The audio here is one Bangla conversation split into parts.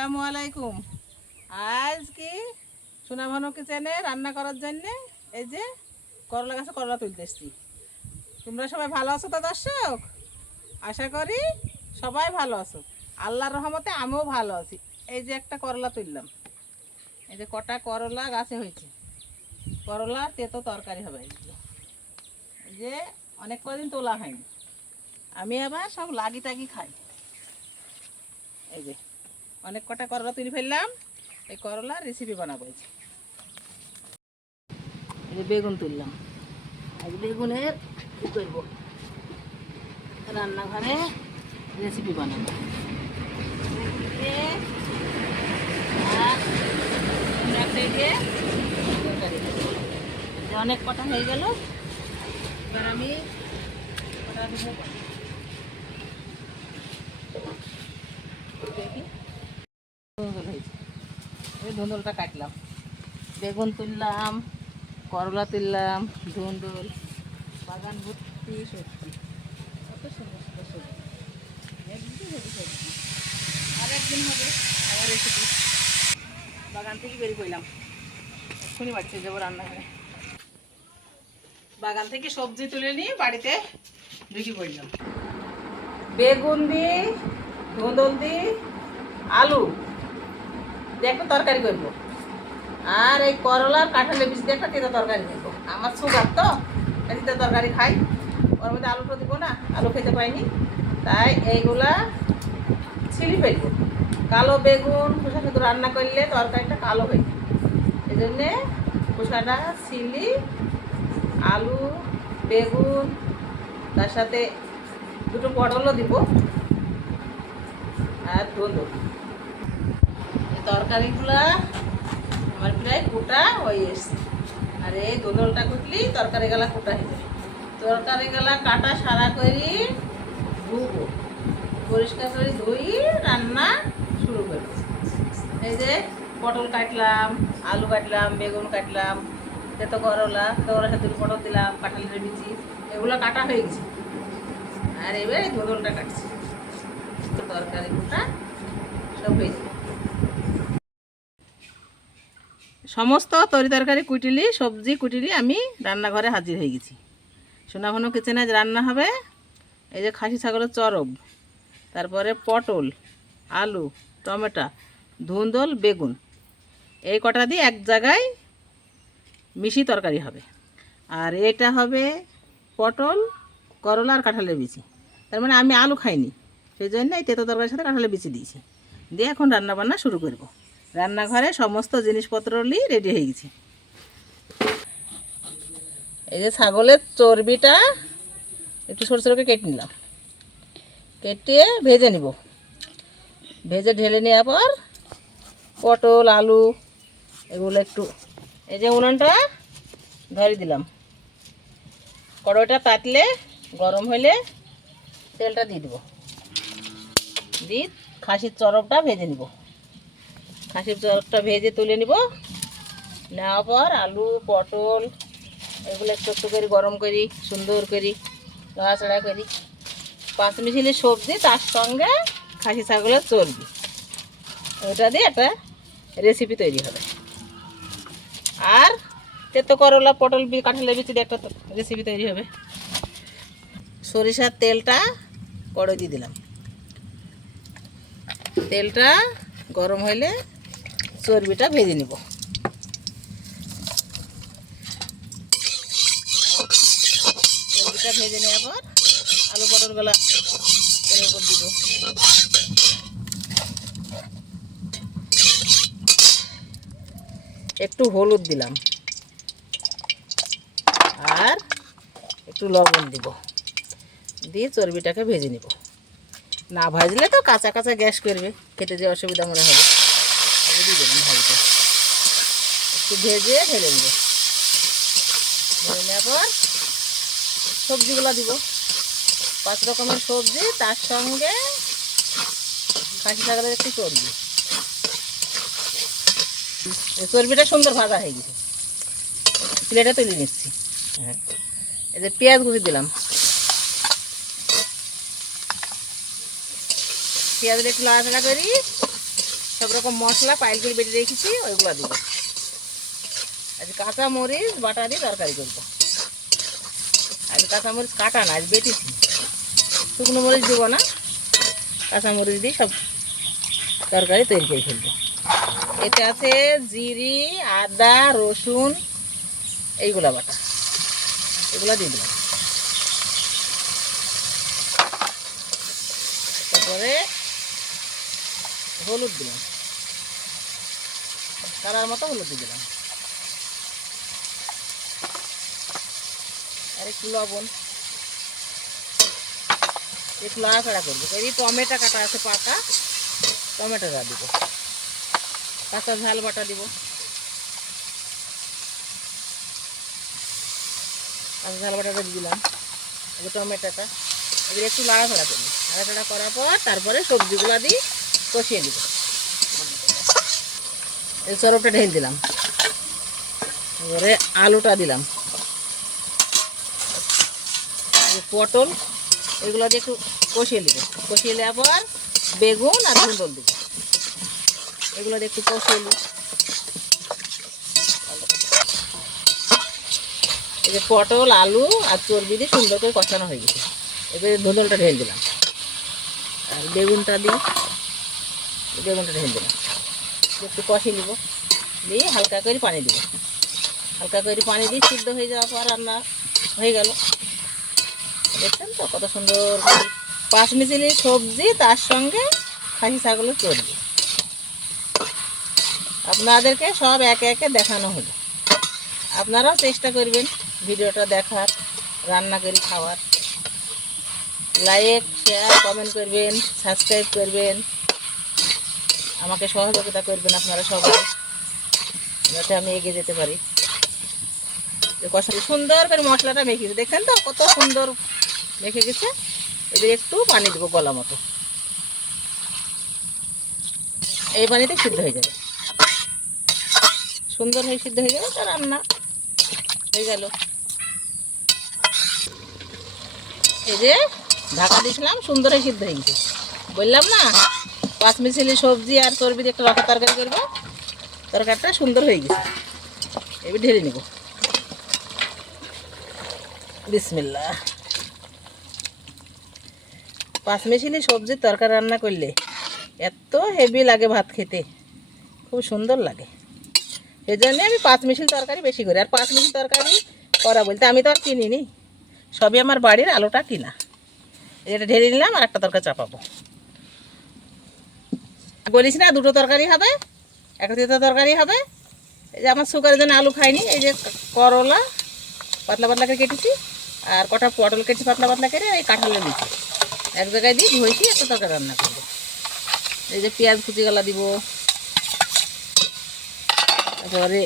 আসসালামু আলাইকুম। আজ কি সোনাভানু কিচেনে রান্না করার জন্য এই যে করলা গাছে করলা তুলতে এসছি। তোমরা সবাই ভালো আছো তো দর্শক? আশা করি সবাই ভালো আছো। আল্লাহর রহমতে আমিও ভালো আছি। এই যে একটা করলা তুললাম, এই যে কটা করলা গাছে হয়েছে। করলা তেতো তরকারি হবে। এই যে অনেক কদিন তোলা হয়নি, আমি আবার সব লাগি টাগি খাই। এই যে অনেক কটা করলা তুলে ফেললাম, এই করলার রেসিপি বানাবো। এই যে বেগুন তুললাম, আজ বেগুনের কী করবো, রান্নাঘরে রেসিপি বানাবো। অনেক কটা হয়ে গেল, এবার আমি কটা দেবো দেখি। ধুন্দুল হয়েছে, এই ধুন্দুলটা কাটলাম, বেগুন তুললাম, করলা তুললাম, ধুন্দুল, বাগান ভর্তি সবজি, কত সুন্দর সুন্দর সবজি, একদিন হবে সবজি, আর একদিন হবে আবার রেসিপি। বাগান থেকে বেরিয়ে পড়লাম, এক্ষুনি বাড়িতে যাবো রান্নাঘরে। বাগান থেকে সবজি তুলে নিয়ে বাড়িতে ঢুকে পড়লাম। বেগুন দিয়ে, ধুন্দুল দিয়ে, আলু দিয়ে একটা তরকারি করবো, আর এই করলার কাঁঠালের বীজ দিয়ে একটা তেতো তরকারি করবো। আমার সুগার তো, তেতো তরকারি খাই, ওর মধ্যে আলুটা দিব না, আলু খেতে পাইনি, তাই এইগুলা ছিলি ফেলবো। কালো বেগুন খোসা শুধু রান্না করলে তরকারিটা কালো হয়ে যায়, এই জন্যে খোসাটা ছিলি, আলু, বেগুন, তার সাথে দুটো পটলও দিব, আর ধুন্দুল। এই তরকারিগুলা আমার প্রায় কোটা হয়ে এসছে, আর এই ধুন্দুলটা কুটলি তরকারি গেলা কোটা হয়ে যাবে। তরকারি গেলা কাটা সারা করি ধুবো, পরিষ্কার করে ধুই রান্না শুরু করবো। এই যে পটল কাটলাম, আলু কাটলাম, বেগুন কাটলাম, তেতো করলা, করলার সাথে পটল দিলাম, কাঁঠালের বিচি, এগুলো কাটা হয়ে গেছে। আর এবার এই ধুন্দুলটা কাটছি, তরকারি কোটা সব হয়ে যাবে। সমস্ত তরি তরকারি কুটিলি, সবজি কুটিলি আমি রান্নাঘরে হাজির হয়ে গেছি। সোনাভানু কিচেনে আজ রান্না হবে এই যে খাসি ছাগলের চরব, তারপরে পটল, আলু, টমেটো, ধুন্দুল, বেগুন, এই কটা দিয়ে এক জায়গায় মিশি তরকারি হবে। আর এটা হবে পটল, করলা আর কাঁঠালের বিচি। তার মানে আমি আলু খাইনি, সেই জন্য এই তেতো তরকারির সাথে কাঁঠালের বিচি দিয়েছি। দিয়ে এখন রান্নাবান্না শুরু করব। রান্নাঘরে সমস্ত জিনিসপত্র নিয়ে রেডি হয়ে গেছি। এই যে ছাগলের চর্বিটা একটু ছোটো ছোটো করে কেটে নিলাম, কেটে ভেজে নিব। ভেজে ঢেলে নেওয়ার পর পটল, আলু এগুলো একটু, এই যে উনুনটা ধরে দিলাম, কড়াইটা তাতলে গরম হলে তেলটা দিয়ে দেবো, দিয়ে খাসির চরবটা ভেজে নিব। খাসির চরবটা ভেজে তুলে নিব, নেওয়ার পর আলু, পটল এগুলো একটু একটু করে গরম করি, সুন্দর করি নাড়াচাড়া করি। 5 মিশালি সবজি, তার সঙ্গে খাসি ছাগলের চর্বি, ওটা দিয়ে একটা রেসিপি তৈরি হবে। আর তেতো করলা, পটল, কাঁঠালের বিচি দিয়ে একটা রেসিপি তৈরি হবে। সরিষার তেলটা কড়াই দিয়ে দিলাম, তেলটা গরম হইলে চর্বিটা ভেজে নিব। চর্বিটা ভেজে নেওয়ার পর আলু পটলগুলা তেলের উপর দিব। একটু হলুদ দিলাম আর একটু লবণ দিব, দিয়ে চর্বিটাকে ভেজে নিব। না ভাজলে তো কাঁচা কাঁচা গ্যাস করবে, খেতে যে অসুবিধা মনে হবে। আগে দিয়ে দেবেন ভাজতে, একটু ভেজে ঢেলে নেব। ঢেলে নেওয়ার পর সবজিগুলো দিব, 5 রকমের সবজি, তার সঙ্গে খাসি ছাগলের একটু চর্বি। চর্বিটা সুন্দর ভাজা হয়ে গেছে, প্লেটে তুলে নিচ্ছি। হ্যাঁ, এই যে পেঁয়াজ কুচি দিলাম, পেঁয়াজটা একটু লাড়াচাড়া করি, সব রকম মশলা পাইল করে বেটে রেখেছি, ওইগুলো দিব। আজ কাঁচা মরিচ বাটা দিয়ে তরকারি করবো। আজ কাঁচা মরিচ কাটা না, আজ বেটেছি। শুকনো মরিচ দিব না, কাঁচা মরিচ দিয়ে সব তরকারি তৈরি করে ফেলবো। এতে আছে জিরি, আদা, রসুন, এইগুলা বাটা, এগুলো দিয়ে দিলাম। তারপরে হলুদ দিলাম, কালার মতো হলুদ দিয়ে দিলাম, আর একটু লবণ, একটু লাড়াচাড়া করবো। এই টমেটো কাটা আছে পাকা, টমেটোটা দিব, কাঁচা ঝাল বাটা দিব, কাঁচা ঝাল বাটাটা দিয়ে দিলাম, টমেটোটা এগুলো একটু লাড়াচাড়া করবো। লাড়াচাড়া করার পর তারপরে সবজিগুলো দিয়ে কষিয়ে দিব। এই চরপটা ঢেলে দিলাম, এবারে আলুটা দিলাম, পটল এগুলো দিয়ে একটু কষিয়ে দিব। কষিয়ে দেওয়ার পর বেগুন আর ধুন্দল দিব, এগুলো দিয়ে একটু কষিয়ে নিব। এই যে পটল, আলু আর চর্বি দিয়ে সুন্দর করে কষানো হয়ে গেছে। এবারে ধুন্দলটা ঢেলে দিলাম, আর বেগুনটা দিই, বেগুনটা ঢেলে দিলাম, একটু কষিয়ে নিব, দিয়ে হালকা করে পানি দিব। হালকা করে পানি দিয়ে সিদ্ধ হয়ে যাওয়ার পর রান্না হয়ে গেল। দেখছেন তো কত সুন্দর পাঁচমিশালি সবজি, তার সঙ্গে খাসি ছাগলের চর্বি। আপনাদেরকে সব একে একে দেখানো হলো, আপনারাও চেষ্টা করবেন ভিডিওটা দেখার, রান্না করে খাওয়ার। লাইক, শেয়ার, কমেন্ট করবেন, সাবস্ক্রাইব করবেন, আমাকে সহযোগিতা করবেন আপনারা সবাই, যাতে আমি এগিয়ে যেতে পারি। কষা সুন্দর করে মশলাটা মেখেছে, দেখেন তো কত সুন্দর মেখে গেছে। এদের একটু পানি দেবো গলা মতো, এই পানিতে সিদ্ধ হয়ে যাবে, সুন্দর হয়ে সিদ্ধ হয়ে যাবে, তো রান্না হয়ে গেল। এই যে ঢাকা দিয়েছিলাম, সুন্দর হয়ে সিদ্ধ হয়ে গেছে। বললাম না পাঁচমিশালি সবজি আর চর্বি দিয়ে একটা রসা তরকারি করবো, তরকারিটা সুন্দর হয়ে গেছে। এবার ঢেলে নেব, বিসমিল্লাহ। পাঁচমিশালি সবজির তরকারি রান্না করলে এত হেভি লাগে ভাত খেতে, খুব সুন্দর লাগে। সেই জন্যে আমি পাঁচমিশালি তরকারি বেশি করি। আর পাঁচমিশালি তরকারি করা বলতে আমি তো আর কিনিনি, সবই আমার বাড়ির, আলুটা কিনা। এটা ঢেলে নিলাম, আর একটা তরকারি চাপাবো। বলিস না দুটো তরকারি হবে, একটা তরকারি হবে। এই যে আমার সুগারের জন্য আলু খাইনি, এই যে করলা পাতলা পাতলা করে কেটেছি, আর কটা পটল কেটেছি পাতলা পাতলা করে, এই কাঁঠালের নিচে এক জায়গায় দিয়ে ধুয়েছি, একটা তরকারি রান্না করবো। এই যে পেঁয়াজ কুচি গলা দিব, তারপরে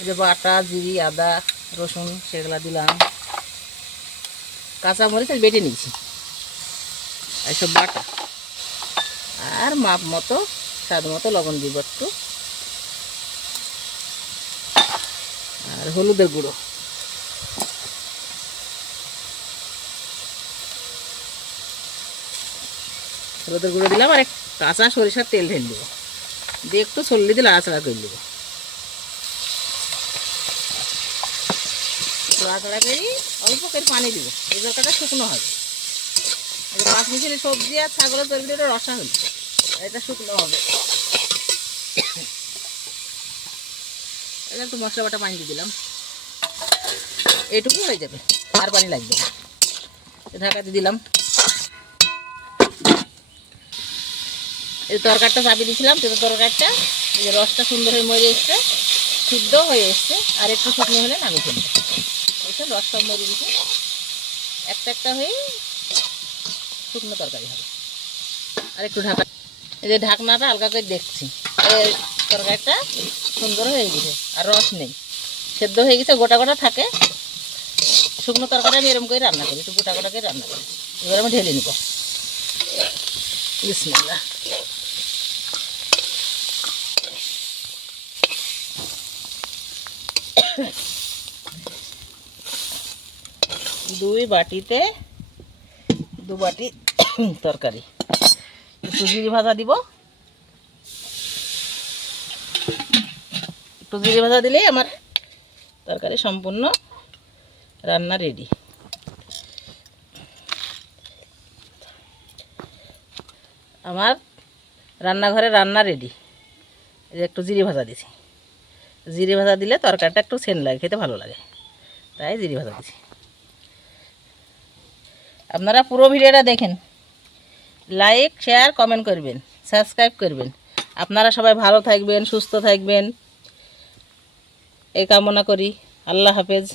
এই যে বাটা জিরি, আদা, রসুন সেগুলা দিলাম, কাঁচা মরিচ বেটে নিয়েছি, এইসব বাটা, আর মাপ মতো স্বাদ মতো লবণ দিব একটু, আর হলুদের গুঁড়ো, হলুদের গুঁড়ো দিলাম, আর কাঁচা সরিষার তেল ঢেলে দেবো, দিয়ে একটু সল্লি দিয়ে লাড়াচাড়া করে দেবো। লাড়াচাড়া করে অল্প করে পানি দিব, এই তরকারিটা শুকনো হবে। পাঁচমিশালি সবজি আর ছাগলের চর্বি এটা রসা হলো, এটা শুকনো হবে। একটু মশলা বাটা পানি দিয়ে দিলাম, এইটুকু হয়ে যাবে, আর পানি লাগবে না। ঢাকাতে দিলাম, এই তরকারিটা চাপিয়ে দিয়েছিলাম, তেতো তরকারিটা, এই যে রসটা সুন্দর হয়ে মরে এসছে, সিদ্ধ হয়ে এসছে, আর একটু শুকনো হলে নামিয়ে ফেলবো। এসে রস সব মরে দিচ্ছে, একটা একটা হয়ে শুকনো তরকারি হবে। আর একটু ঢাকা, এই যে ঢাকনাটা হালকা করে দেখছি, এই তরকারিটা সুন্দর হয়ে গেছে, আর রস নেই, সেদ্ধ হয়ে গেছে, গোটা গোটা থাকে। শুকনো তরকারি আমি এরকম করে রান্না করি, একটু গোটা গোটা করে রান্না করি। এবার আমি ঢেলে নিব, বিসমিল্লাহ। দুই বাটিতে দু বাটি তরকারি, সুজি ভাজা দিব, একটু জিরে ভাজা দিলেই আমার তরকারি সম্পূর্ণ রান্না রেডি। আমার রান্নাঘরে রান্না রেডি। এই যে একটু জিরে ভাজা দিছি, জিরে ভাজা দিলে তরকারিটা একটু সেন্ট লাগে, খেতে ভালো লাগে, তাই জিরে ভাজা দিছি। আপনারা পুরো ভিডিওটা দেখেন, লাইক শেয়ার কমেন্ট করবেন, সাবস্ক্রাইব করবেন। আপনারা সবাই ভালো থাকবেন, সুস্থ থাকবেন এই কামনা করি। আল্লাহ হাফেজ।